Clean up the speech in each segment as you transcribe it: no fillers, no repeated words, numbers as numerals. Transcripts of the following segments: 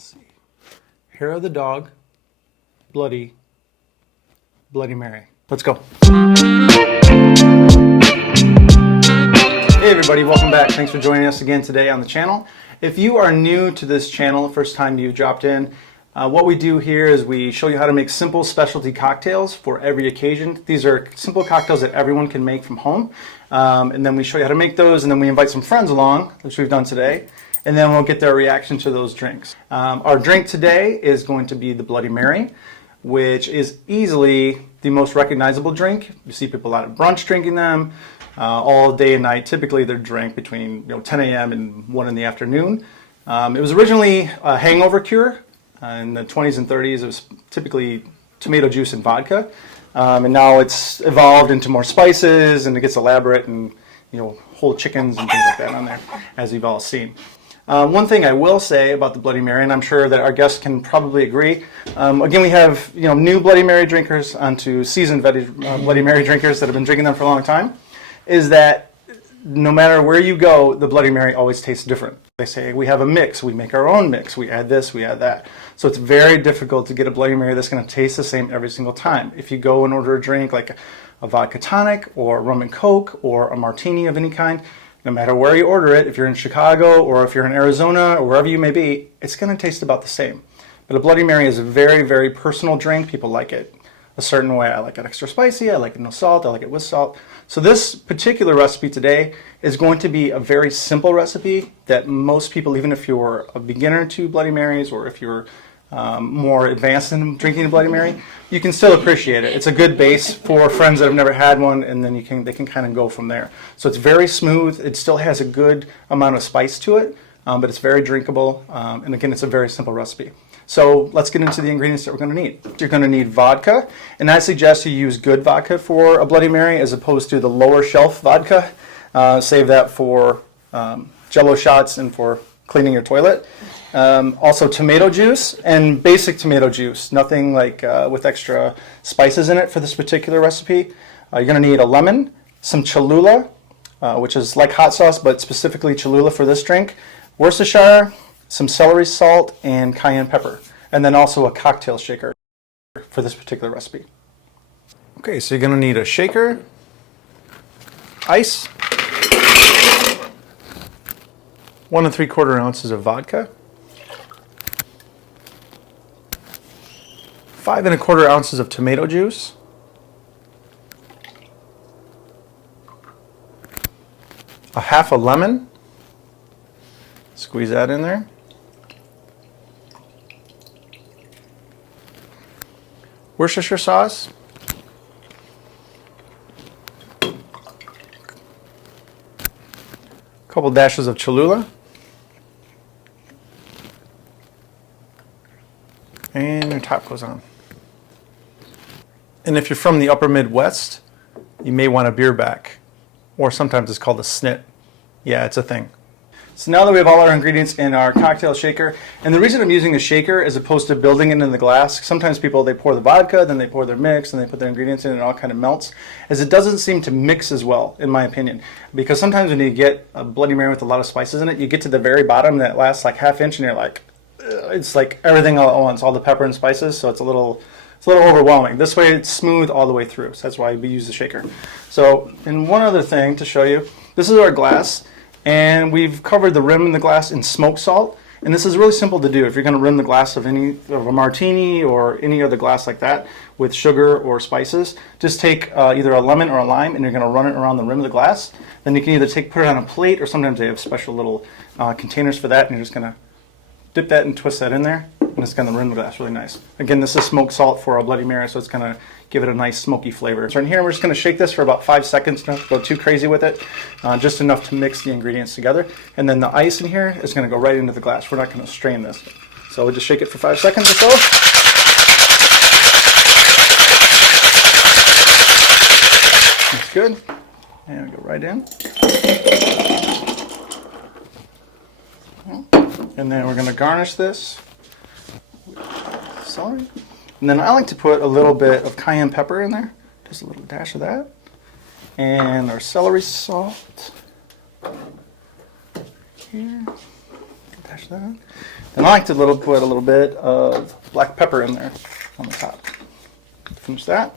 Let's see. Hair of the dog, Bloody Mary. Let's go. Hey everybody, welcome back. Thanks for joining us again today on the channel. If you are new to this channel, first time you dropped in, what we do here is we show you how to make simple specialty cocktails for every occasion. These are simple cocktails that everyone can make from home. And then we show you how to make those, and then we invite some friends along, which we've done today, and then we'll get their reaction to those drinks. Our drink today is going to be the Bloody Mary, which is easily the most recognizable drink. You see people out at brunch drinking them all day and night. Typically they're drank between 10 a.m. and 1 in the afternoon. It was originally a hangover cure. In the 20s and 30s, it was typically tomato juice and vodka. And now it's evolved into more spices, and it gets elaborate, and whole chickens and things like that on there, as you've all seen. One thing I will say about the Bloody Mary, and I'm sure that our guests can probably agree, again, we have new Bloody Mary drinkers onto seasoned Bloody Mary drinkers that have been drinking them for a long time, is that no matter where you go, the Bloody Mary always tastes different. They say we have a mix, we make our own mix, we add this, we add that. So it's very difficult to get a Bloody Mary that's going to taste the same every single time. If you go and order a drink like a vodka tonic or rum and coke or a martini of any kind, no matter where you order it, if you're in Chicago or if you're in Arizona or wherever you may be, it's going to taste about the same. But a Bloody Mary is a very, very personal drink. People like it a certain way. I like it extra spicy, I like it no salt, I like it with salt. So this particular recipe today is going to be a very simple recipe that most people, even if you're a beginner to Bloody Marys or if you're more advanced in drinking a Bloody Mary, you can still appreciate it. It's a good base for friends that have never had one, and then they can kind of go from there. So it's very smooth. It still has a good amount of spice to it, but it's very drinkable. And again, it's a very simple recipe. So let's get into the ingredients that we're going to need. You're going to need vodka, and I suggest you use good vodka for a Bloody Mary as opposed to the lower shelf vodka. Save that for Jello shots and for cleaning your toilet. Also tomato juice and basic tomato juice, nothing like with extra spices in it for this particular recipe. You're going to need a lemon, some Cholula, which is like hot sauce but specifically Cholula for this drink, Worcestershire, some celery salt, and cayenne pepper, and then also a cocktail shaker for this particular recipe. Okay, so you're going to need a shaker, ice, 1 3/4 ounces of vodka, 5 1/4 ounces of tomato juice, a half a lemon, squeeze that in there, Worcestershire sauce, a couple dashes of Cholula, and your top goes on. And if you're from the upper Midwest, you may want a beer back, or sometimes it's called a snit. Yeah, it's a thing. So now that we have all our ingredients in our cocktail shaker, and the reason I'm using a shaker as opposed to building it into the glass, sometimes people, they pour the vodka, then they pour their mix, and they put their ingredients in and it all kind of melts, as it doesn't seem to mix as well, in my opinion. Because sometimes when you get a Bloody Mary with a lot of spices in it, you get to the very bottom, that last like half inch, and you're like, it's like everything all at once, all the pepper and spices, so it's a little overwhelming. This way it's smooth all the way through, so that's why we use the shaker. So, and one other thing to show you, this is our glass, and we've covered the rim in the glass in smoked salt, and this is really simple to do. If you're going to rim the glass of a martini or any other glass like that with sugar or spices, just take either a lemon or a lime, and you're going to run it around the rim of the glass. Then you can either put it on a plate, or sometimes they have special little containers for that, and you're just going to dip that and twist that in there, and it's going to rim the glass really nice. Again, this is smoked salt for a Bloody Mary, so it's going to give it a nice smoky flavor. So in here, we're just going to shake this for about 5 seconds, not to go too crazy with it, just enough to mix the ingredients together. And then the ice in here is going to go right into the glass. We're not going to strain this. So we'll just shake it for 5 seconds or so. That's good. And we go right in. And then we're going to garnish this with celery. And then I like to put a little bit of cayenne pepper in there, just a little dash of that. And our celery salt here, dash that. And I like to put a little bit of black pepper in there on the top. Finish that.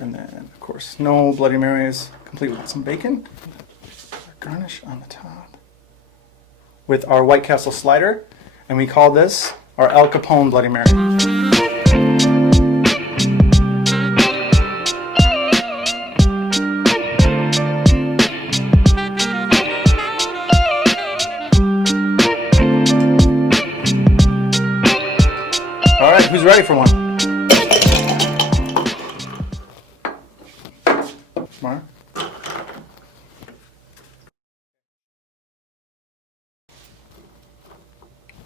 And then, of course, no Bloody Marys, complete with some bacon. Garnish on the top with our White Castle slider. And we call this our Al Capone Bloody Mary. All right, who's ready for one? Mara?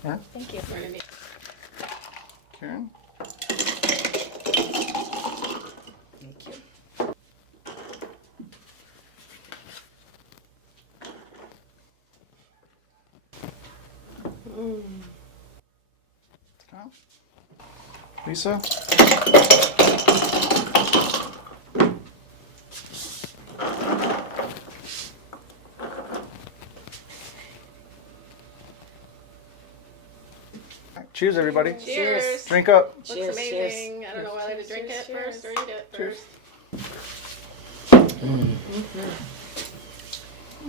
Yeah. Thank you for me. Karen? Thank you. Tom? Lisa? Cheers, everybody. Cheers. Drink up. Looks Cheers, amazing. cheers. I don't know whether to drink it Cheers. first or eat it Cheers. first.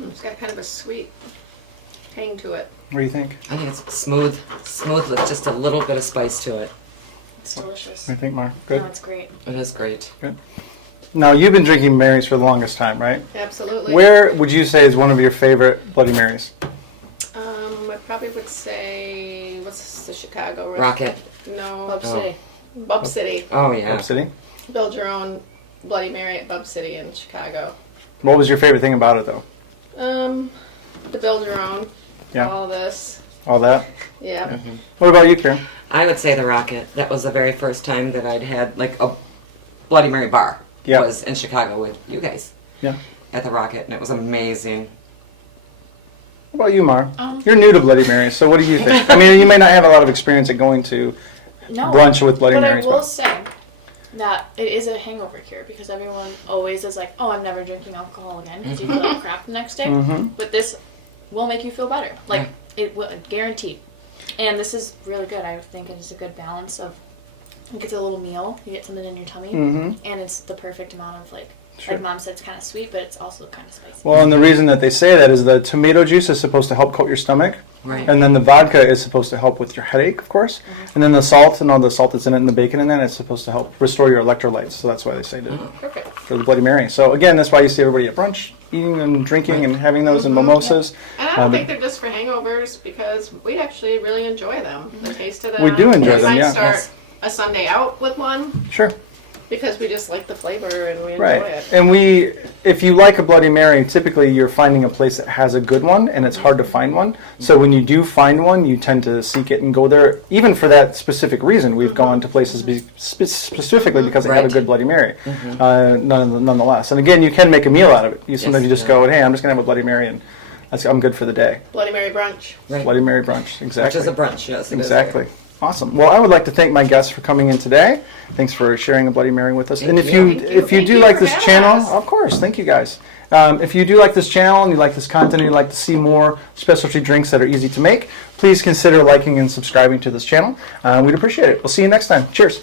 It's got kind of a sweet tang to it. What do you think? I think it's smooth with just a little bit of spice to it. It's delicious. What do you think, Mar? Good? No, it's great. It is great. Good. Now, you've been drinking Marys for the longest time, right? Absolutely. Where would you say is one of your favorite Bloody Marys? I probably would say, what's the Chicago Rocket. No. Bub City. Bub City. Oh yeah. Bub City? Build your own Bloody Mary at Bub City in Chicago. What was your favorite thing about it, though? The build your own. Yeah. All this. All that? Yeah. Mm-hmm. What about you, Karen? I would say the Rocket. That was the very first time that I'd had like a Bloody Mary bar. Yeah. Was in Chicago with you guys. Yeah. At the Rocket, and it was amazing. What about you, Mar? You're new to Bloody Mary, so what do you think? I mean, you may not have a lot of experience at going to No. brunch with Bloody but Marys. I will say that it is a hangover cure because everyone always is like, oh, I'm never drinking alcohol again because you feel like crap the next day. Mm-hmm. But this will make you feel better. Like, it will, guaranteed. And this is really good. I think it is a good balance of, like, it's a little meal. You get something in your tummy. Mhm. And it's the perfect amount of, like Sure. Mom said, it's kind of sweet, but it's also kind of spicy. Well, and the reason that they say that is the tomato juice is supposed to help coat your stomach. Right. And then the vodka is supposed to help with your headache, of course. And then the salt and all the salt that's in it and the bacon in that is supposed to help restore your electrolytes. So that's why they say to Perfect. for the Bloody Mary. So again, that's why you see everybody at brunch eating and drinking and having those and mimosas. And I don't think they're just for hangovers because we actually really enjoy them. The taste of them. We do enjoy We them, might yeah. start Yes. a Sunday out with one Sure. because we just like the flavor and we enjoy Right. it. And if you like a Bloody Mary, typically you're finding a place that has a good one, and it's hard to find one. So when you do find one, you tend to seek it and go there, even for that specific reason. We've gone to places specifically because they have a Right. good Bloody Mary, nonetheless. And again, you can make a meal out of it. Sometimes you just go, hey, I'm just going to have a Bloody Mary, and I'm good for the day. Bloody Mary brunch. Right. Bloody Mary brunch, exactly. Which is a brunch, yes. it is. Exactly. Awesome. Well, I would like to thank my guests for coming in today. Thanks for sharing a Bloody Mary with us. And if you Thank you. if you Thank do you like for this having channel, us. of course, thank you guys. If you do like this channel and you like this content and you'd like to see more specialty drinks that are easy to make, please consider liking and subscribing to this channel. We'd appreciate it. We'll see you next time. Cheers.